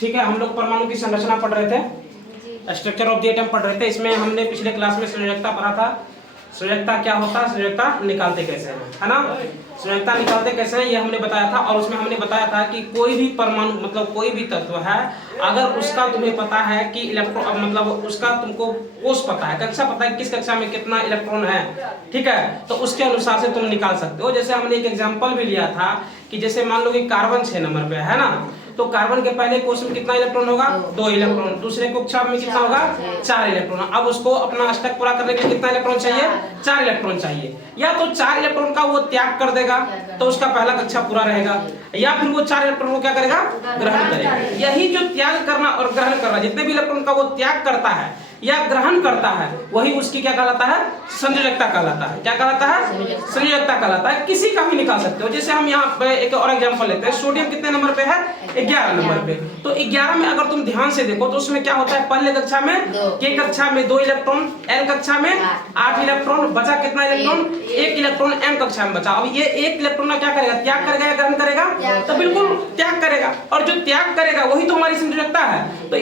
ठीक है, हम लोग परमाणु की संरचना पढ़ रहे थे, स्ट्रक्चर ऑफ द एटम पढ़ रहे थे। इसमें हमने पिछले क्लास में संयोजकता पढ़ा था। संयोजकता क्या होता है, संयोजकता निकालते कैसे हैं, है ना। संयोजकता निकालते कैसे हैं ये हमने बताया था। और उसमें हमने बताया था कि कोई भी परमाणु मतलब कोई भी तत्व है, अगर उसका तुम्हें पता है कि इलेक्ट्रॉन मतलब उसका तुमको कोष पता है, कक्षा पता है, किस कक्षा में कितना इलेक्ट्रॉन है, ठीक है, तो उसके अनुसार से तुम निकाल सकते हो। जैसे हमने एक एग्जांपल भी लिया था कि जैसे मान लो कि कार्बन 6 नंबर पे है ना, तो कार्बन के पहले कोष में कितना इलेक्ट्रॉन होगा, 2 इलेक्ट्रॉन। दूसरे कक्षा में कितना होगा, 4 इलेक्ट्रॉन। अब उसको अपना अष्टक पूरा करने के लिए कितना इलेक्ट्रॉन चाहिए, 4 इलेक्ट्रॉन चाहिए। या तो 4 इलेक्ट्रॉन का वो त्याग कर देगा तो उसका पहला कक्षा पूरा रहेगा, या फिर वो 4 इलेक्ट्रॉन को क्या करेगा, ग्रहण करेगा। यही जो त्याग करना और ग्रहण करना, जितने भी इलेक्ट्रॉन का वो त्याग करता है या ग्रहण करता है, वही उसकी क्या कहलाता है, संयोजकता कहलाता है। क्या कहलाता है, संयोजकता कहलाता है। किसी का भी निकाल सकते हो। जैसे हम यहाँ पे एक और एग्जांपल लेते हैं, सोडियम कितने नंबर पे है, 11 नंबर पे। तो 11 में अगर तुम ध्यान से देखो तो उसमें क्या होता है, पहले कक्षा में के कक्षा में 2 इलेक्ट्रॉन, एल कक्षा में 8 इलेक्ट्रॉन, बचा कितना इलेक्ट्रॉन, 1 इलेक्ट्रॉन एम कक्षा में बचा। अब ये 1 इलेक्ट्रॉन का क्या करेगा, त्याग करेगा या ग्रहण करेगा, तो बिल्कुल त्याग करेगा। और जो त्याग करेगा वही तो हमारी संयोजकता है। तो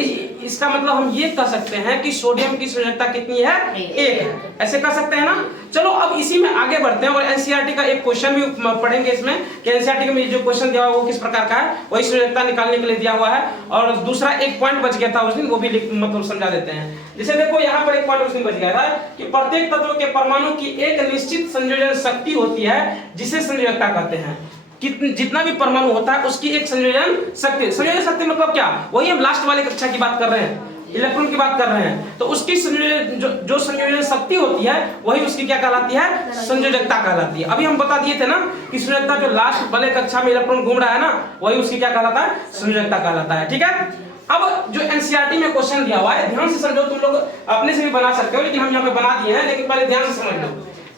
इसका मतलब हम ये कह सकते हैं कि सोडियम की संयोजकता कितनी है, 1 है। ऐसे कह सकते हैं ना। चलो अब इसी में आगे बढ़ते हैं और एनसीईआरटी का एक क्वेश्चन भी पढ़ेंगे इसमें कि एनसीईआरटी में जो क्वेश्चन दिया हुआ वो किस प्रकार का है, वही संयोजकता निकालने के लिए दिया हुआ है। और दूसरा एक पॉइंट बच गया था उस दिन, वो भी मतलब समझा देते हैं। जैसे देखो यहाँ पर एक पॉइंट उस दिन बच गया था कि प्रत्येक तत्व के परमाणु की एक निश्चित संयोजन शक्ति होती है जिसे संयोजकता कहते हैं। जितना भी परमाणु होता है उसकी एक संयोजन शक्ति। संयोजन शक्ति मतलब क्या, वही हम लास्ट वाले कक्षा की बात कर रहे हैं, इलेक्ट्रॉन की बात कर रहे हैं। तो उसकी जो संयोजन शक्ति होती है वही उसकी क्या कहलाती है, संयोजकता कहलाती है। अभी हम बता दिए थे ना कि संयोजकता जो लास्ट वाले कक्षा में इलेक्ट्रॉन घूम रहा है ना, वही उसकी क्या कहलाता है, संयोजकता कहलाता है। ठीक है। अब जो एनसीईआरटी में क्वेश्चन दिया हुआ है, ध्यान से समझो। तुम लोग अपने से भी बना सकते हो, लेकिन हम यहाँ पे बना दिए हैं, लेकिन पहले ध्यान से समझ लो।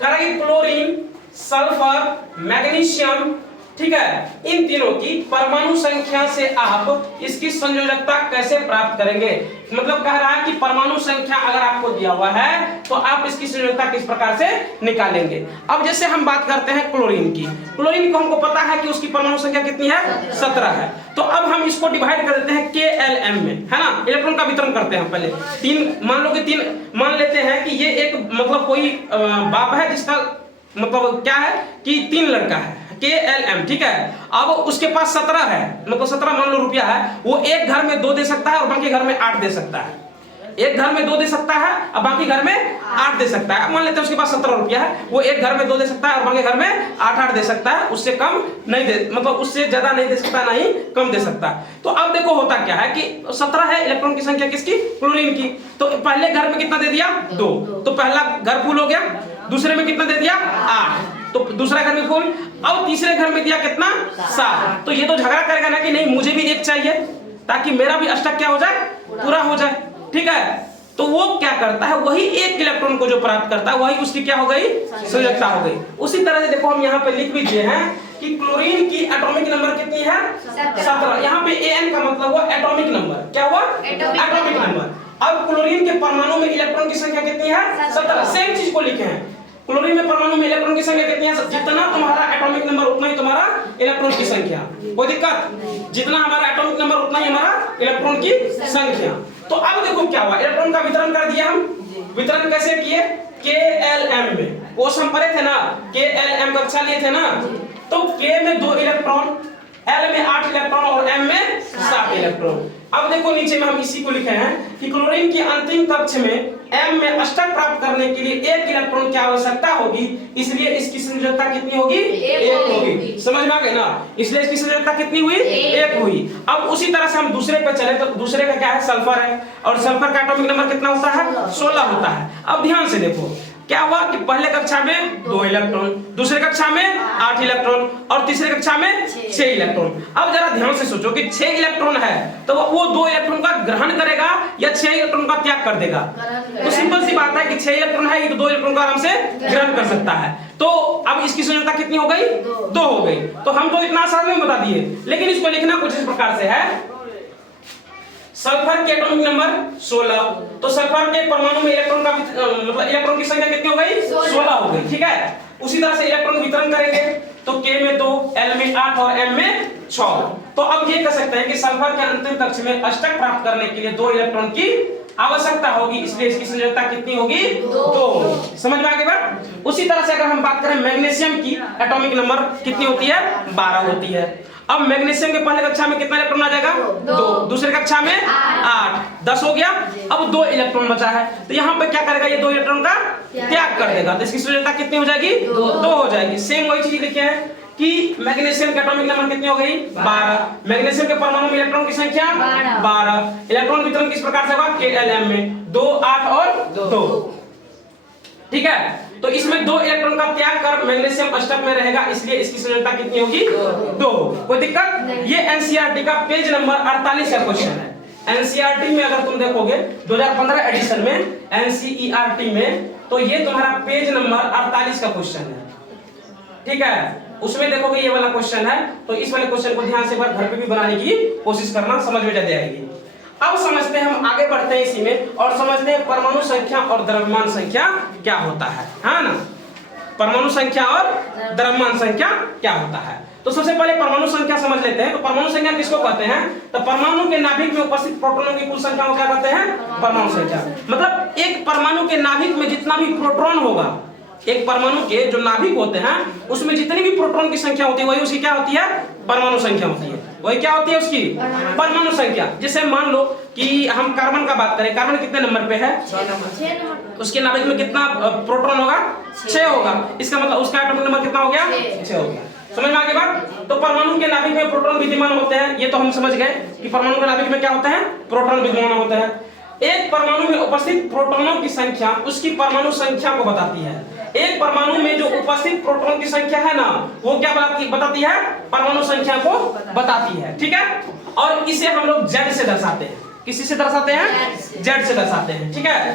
कह रहा है कि क्लोरीन, सल्फर, मैग्नीशियम, ठीक है, इन तीनों की परमाणु संख्या से आप इसकी संयोजकता कैसे प्राप्त करेंगे। मतलब कह रहा है कि परमाणु संख्या अगर आपको दिया हुआ है तो आप इसकी संयोजकता किस प्रकार से निकालेंगे। अब जैसे हम बात करते हैं क्लोरीन की, क्लोरीन को हमको पता है कि उसकी परमाणु संख्या कितनी है, 17 है। तो अब हम इसको डिवाइड कर देते हैं KLM में, है ना। इलेक्ट्रॉन का वितरण करते हैं पहले। 3 मान लो कि 3 मान लेते हैं कि ये एक मतलब कोई बाप है जिसका मतलब क्या है कि 3 लड़का है, KLM, ठीक है। अब उसके पास 17 है, मतलब 17 मान लो रुपया है। वो एक घर में 2 दे सकता है और बाकी घर में 8 दे सकता है। एक घर में 2 दे सकता है और बाकी घर में 8 दे सकता है। मान लेते हैं उसके पास 17 रुपया है, वो एक घर में 2 दे सकता है और बाकी घर में 8 दे सकता है। उससे कम नहीं दे, मतलब उससे ज्यादा नहीं दे सकता, नहीं कम दे सकता। तो अब देखो होता क्या है कि 17 है इलेक्ट्रॉन की संख्या किसकी, क्लोरीन की। तो पहले घर में कितना दे दिया, 2। तो पहला घर फुल हो गया। दूसरे में कितना दे दिया, 8। तो दूसरा घर में फुल। अब तीसरे घर में दिया कितना, 7। तो ये तो झगड़ा करेगा ना कि नहीं मुझे भी 1 चाहिए ताकि मेरा भी अष्टक क्या हो जाए, पूरा हो जाए। ठीक है। तो वो क्या करता है, वही 1 इलेक्ट्रॉन को जो प्राप्त करता है वही उसकी क्या हो गई, संयोजकता हो गई। उसी तरह से देखो हम यहाँ पे लिख भी दिए हैं कि क्लोरीन की एटॉमिक नंबर कितनी है, 17। यहाँ पे An का मतलब हुआ एटॉमिक नंबर। क्या हुआ, एटॉमिक नंबर। अब क्लोरीन के परमाणु में इलेक्ट्रॉन की संख्या कितनी है, 17। सेम चीज को लिखे हैं। क्लोरीन में परमाणु में इलेक्ट्रॉन की संख्या कितनी है, जितना तुम्हारा एटॉमिक नंबर उतना ही तुम्हारा इलेक्ट्रॉन की संख्या। कोई दिक्कत, जितना हमारा एटॉमिक नंबर उतना ही हमारा इलेक्ट्रॉन की संख्या। तो अब देखो क्या हुआ, इलेक्ट्रॉन का वितरण कर दिया हम। वितरण कैसे किए, KLM में। वो हम पढ़े थे ना, KLM कक्षा लिए थे ना। तो K में 2 इलेक्ट्रॉन, L में 8 इलेक्ट्रॉन और M में 7 इलेक्ट्रॉन। अब देखो नीचे में हम इसी को लिखे हैं कि क्लोरीन की अंतिम कक्ष में M में अष्टक प्राप्त करने के लिए 1 इलेक्ट्रॉन की आवश्यकता होगी, इसलिए इसकी संयोजकता कितनी होगी, 1 होगी। समझ में आ गई ना, इसलिए इसकी संयोजकता कितनी हुई, 1 हुई। अब उसी तरह से हम दूसरे पे चले तो दूसरे का क्या है, सल्फर है। और सल्फर का एटॉमिक नंबर कितना होता है, 16 होता है। अब ध्यान से देखो क्या हुआ कि पहले कक्षा में 2 इलेक्ट्रॉन, दूसरे कक्षा में 8 इलेक्ट्रॉन और तीसरे कक्षा में 6 इलेक्ट्रॉन। अब जरा ध्यान से सोचो कि 6 इलेक्ट्रॉन है तो वो 2 इलेक्ट्रॉन का ग्रहण करेगा या 6 इलेक्ट्रॉन का त्याग कर देगा। तो सिंपल सी बात है कि 6 इलेक्ट्रॉन है, ये तो 2 इलेक्ट्रॉन का आराम से ग्रहण कर सकता है। तो अब इसकी संयोजकता कितनी हो गई, 2 हो गई। तो हम तो इतना आसान में बता दिए, लेकिन इसको लिखना कुछ इस प्रकार से है। सल्फर के एटॉमिक नंबर 16। तो सल्फर के परमाणु में इलेक्ट्रॉन का मतलब इलेक्ट्रॉन की संख्या कितनी हो गई, 16 हो गई। ठीक है। उसी तरह से इलेक्ट्रॉन वितरण करेंगे तो K में 2, L में 8 और M में 6। तो अब ये कह सकते हैं कि सल्फर के अंतिम कक्ष में अष्टक प्राप्त करने के लिए 2 इलेक्ट्रॉन की आवश्यकता होगी, इसलिए इसकी संयोजकता कितनी होगी? 2। समझ में आ गई बात? उसी तरह से अगर हम बात करें मैग्नीशियम की, एटॉमिक नंबर कितनी होती है? 12 होती है। अब मैग्नीशियम के पहले कक्षा में कितना इलेक्ट्रॉन आ जाएगा? 2। दूसरे कक्षा में 8, 10 हो गया। अब 2 इलेक्ट्रॉन बचा है, तो यहाँ पे क्या करेगा? ये 2 इलेक्ट्रॉन का त्याग कर देगा, तो इसकी संयोजकता कितनी हो जाएगी? 2 हो जाएगी। सेम वही चीज लिखे हैं कि मैग्नीशियम के एटॉमिक नंबर कितनी हो गई? 12। मैग्नीशियम के परमाणु में इलेक्ट्रॉन की संख्या 12। इलेक्ट्रॉन वितरण किस प्रकार से होगा? KLM में 2, 8 और 2। ठीक है, तो इसमें 2 इलेक्ट्रॉन का त्याग कर मैग्नीशियम अष्टक में रहेगा, इसलिए इसकी संयोजकता कितनी होगी? 2। कोई दिक्कत? ये एनसीईआरटी का पेज नंबर 48 का क्वेश्चन है। एनसीईआरटी में अगर तुम देखोगे 2015 एडिशन में एनसीईआरटी में, तो ये तुम्हारा पेज नंबर 48 का क्वेश्चन है। ठीक है, उसमें देखोगे ये वाला क्वेश्चन है, तो इस वाले क्वेश्चन को ध्यान से एक बार घर पे भी बनाने की कोशिश करना, समझ में ज्यादा आएगी। अब समझते हैं, हम आगे बढ़ते हैं इसी में और समझते हैं परमाणु संख्या और द्रव्यमान संख्या क्या होता है, हाँ ना? परमाणु संख्या और द्रव्यमान संख्या क्या होता है? तो सबसे पहले परमाणु संख्या समझ लेते हैं। तो परमाणु संख्या किसको कहते हैं? तो परमाणु के नाभिक में उपस्थित प्रोटॉनों की कुल संख्या को क्या कहते हैं? परमाणु संख्या। मतलब एक परमाणु के नाभिक में जितना भी प्रोटॉन होगा, एक परमाणु के जो नाभिक होते हैं उसमें जितनी भी प्रोटॉन की संख्या होती है वही उसकी क्या होती है? परमाणु संख्या होती है। वही क्या होती है उसकी? परमाणु संख्या। जैसे मान लो कि हम कार्बन का बात करें, कार्बन कितने नंबर पे है? 6 नंबर। उसके नाभिक में कितना प्रोटॉन होगा? 6 होगा। इसका मतलब उसका एटॉमिक नंबर कितना हो गया? 6 हो गया। समझ में आ गई बात? तो परमाणु के नाभिक में प्रोटॉन विद्यमान होते हैं, ये तो हम समझ गए कि परमाणु के नाभिक में क्या होता है? प्रोटॉन विद्यमान होते हैं। एक परमाणु में उपस्थित प्रोटॉनों की संख्या उसकी परमाणु संख्या को बताती है। एक परमाणु में जो उपस्थित प्रोटॉन की संख्या है ना, वो क्या बताती है? परमाणु संख्या को बताती है। ठीक है, और इसे हम लोग Z से दर्शाते हैं। किसी से दर्शाते हैं? Z से दर्शाते हैं। ठीक है,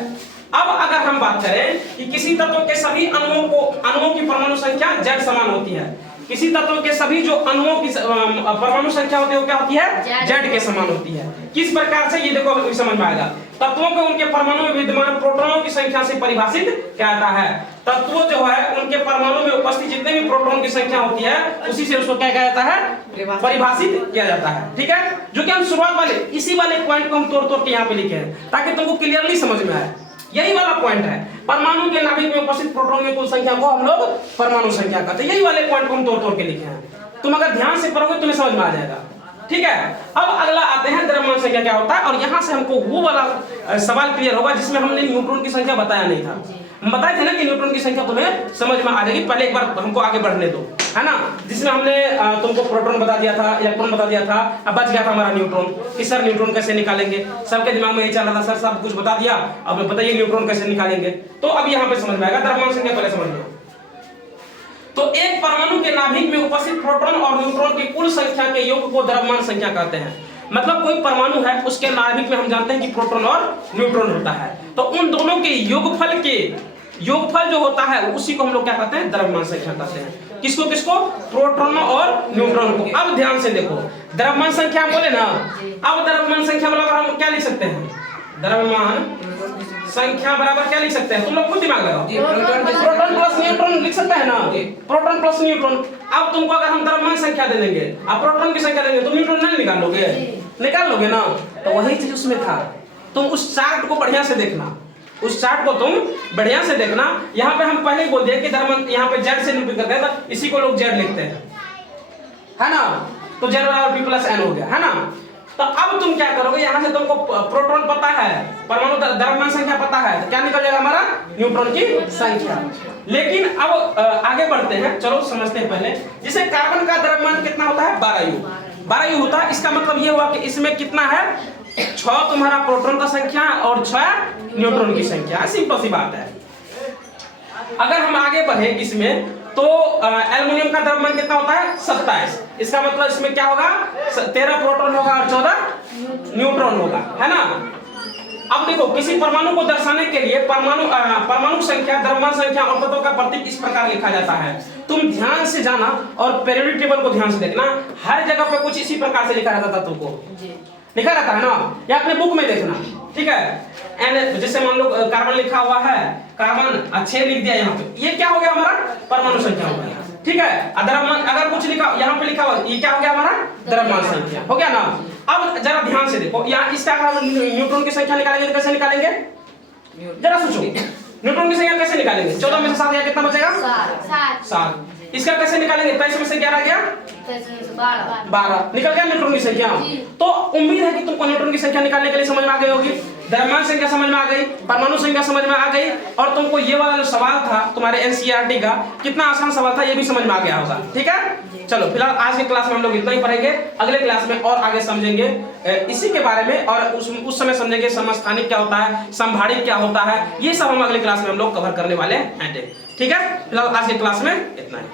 अब अगर हम बात करें कि किसी तत्व के सभी अणुओं की परमाणु संख्या Z समान होती है, किसी तत्व के सभी जो अणुओं की परमाणु संख्या होती है वो क्या होती है? Z के समान होती है। किस प्रकार से? ये देखो अभी समझ में आएगा। तत्वों को उनके परमाणु में विद्यमान प्रोटॉनों की संख्या से परिभाषित किया जाता है। तत्व जो है उनके परमाणु में उपस्थित जितने भी प्रोटॉन की संख्या होती है उसी से उसको क्या कहा जाता है? परिभाषित किया जाता है। ठीक है, जो कि हम शुरुआत वाले इसी वाले पॉइंट को हम तोड़ के यहाँ पे लिखे हैं ताकि तुमको क्लियरली समझ में आए। यही वाला पॉइंट है, परमाणु के नाभिक में उपस्थित प्रोटॉन की कुल संख्या को हम लोग परमाणु संख्या कहते हैं। यही वाले पॉइंट को हम तोड़ के लिखे हैं। तुम अगर ध्यान से पढ़ोगे तुम्हें समझ में आ जाएगा। ठीक है, अब अगला आते हैं द्रव्यमान संख्या क्या होता है, और यहाँ से हमको वो वाला सवाल क्लियर होगा जिसमें हमने न्यूट्रॉन की संख्या बताया नहीं था। हम बताए थे ना कि न्यूट्रॉन की संख्या तुम्हें समझ में आ जाएगी। पहले एक बार हमको आगे बढ़ने दो, है ना? जिसमें हमने तुमको प्रोटॉन बता दिया था, इलेक्ट्रॉन बता दिया था, अब बच गया था हमारा न्यूट्रॉन कि सर न्यूट्रॉन कैसे निकालेंगे। सबके दिमाग में यही चल रहा था, सर सब कुछ बता दिया, अब बताइए न्यूट्रॉन कैसे निकालेंगे। तो अब यहाँ पे समझ में आएगा द्रव्यमान संख्या, पहले समझ लो। तो एक परमाणु के नाभिक में उपस्थित प्रोटॉन और न्यूट्रॉन की कुल संख्या के योग को द्रव्यमान संख्या कहते हैं। मतलब कोई परमाणु है उसके नाभिक में हम जानते हैं कि प्रोटॉन और न्यूट्रॉन होता है, तो उन दोनों के योगफल जो होता है उसी को हम लोग क्या कहते हैं? द्रव्यमान संख्या कहते हैं। किसको किसको? प्रोटॉनों और न्यूट्रॉन को। अब ध्यान से देखो, द्रव्यमान संख्या बोले ना, अब द्रव्यमान संख्या बराबर हम क्या लिख सकते हैं? द्रव्यमान संख्या बराबर क्या लिख सकते हैं? तुम लोग खुद दिमाग लगाओ। प्रोटॉन प्लस न्यूट्रॉन लिख सकते हैं ना, प्रोटॉन प्लस न्यूट्रॉन। अब तुमको अगर हम द्रव्यमान संख्या दे देंगे, अब प्रोटॉन की संख्या देंगे, तो न्यूट्रॉन नहीं निकाल लोगे ना? तो वही चीज उसमें था। तुम उस चार्ट को बढ़िया से देखना, उस चार्ट को तुम बढ़िया से देखना। यहाँ पे हम पहले ही बोल दिए कि द्रव्यमान यहाँ पे Z से निरूपित करते हैं, तो इसी को लोग Z लिखते हैं, है ना? तो Z बराबर P प्लस N हो गया, है ना? तो अब तुम क्या करोगे? यहाँ से तुमको प्रोटॉन पता है, परमाणु द्रव्यमान संख्या पता है, तो क्या निकल जाएगा हमारा? न्यूट्रॉन की संख्या। लेकिन अब आगे बढ़ते हैं, चलो समझते हैं पहले। जैसे कार्बन का द्रव्यमान कितना होता है? 12U होता है। इसका मतलब ये हुआ कि इसमें कितना है? 6 तुम्हारा प्रोटॉन का संख्या और 6 न्यूट्रॉन की संख्या। सिंपल सी बात है। अगर हम आगे बढ़े इसमें, तो एल्युमिनियम का द्रव्यमान कितना होता है? 27। इसका मतलब इसमें क्या होगा? 13 प्रोटॉन होगा और 14 न्यूट्रॉन होगा, है ना? अब देखो, किसी परमाणु को दर्शाने के लिए परमाणु संख्या, द्रव्यमान संख्या और तत्वों का प्रतीक इस प्रकार लिखा जाता है। तुम ध्यान से जाना और पीरियोडिक टेबल को ध्यान से देखना, हर जगह पे कुछ इसी प्रकार से लिखा रहता तत्व को लिखा रहता है ना, या अपने बुक में देखना। ठीक है, जैसे मान लो कार्बन लिखा हुआ है, कार्बन 6 लिख दिया यहाँ पे, ये क्या हो गया? हमारा परमाणु संख्या हो गया। ठीक है। द्रव्यमान अगर कुछ लिखा यहाँ पे लिखा हुआ ये क्या हो गया हमारा द्रव्यमान संख्या हो गया ना। अब जरा ध्यान से देखो यहाँ इसका अगर न्यूट्रॉन की संख्या निकालेंगे तो कैसे निकालेंगे, जरा सोचो न्यूट्रॉन की संख्या कैसे निकालेंगे। 14 में से 7 गया कितना बचेगा 7। इसका कैसे निकालेंगे 23 में से 11 गया 12 निकल गया न्यूट्रॉन की संख्या। तो उम्मीद है कि तुमको न्यूट्रॉन की संख्या निकालने के लिए समझ में आ गई होगी, द्रव्यमान संख्या समझ में आ गई, परमाणु संख्या समझ में आ गई, और तुमको ये वाला जो सवाल था तुम्हारे एनसीईआरटी का कितना आसान सवाल था ये भी समझ में आ गया होगा। ठीक है, चलो फिलहाल आज के क्लास में हम लोग इतना ही पढ़ेंगे, अगले क्लास में और आगे समझेंगे इसी के बारे में, और उस समय समझेंगे समस्थानिक क्या होता है, संभारिक क्या होता है, ये सब हम अगले क्लास में हम लोग कवर करने वाले हैं। ठीक है, फिलहाल आज के क्लास में इतना ही।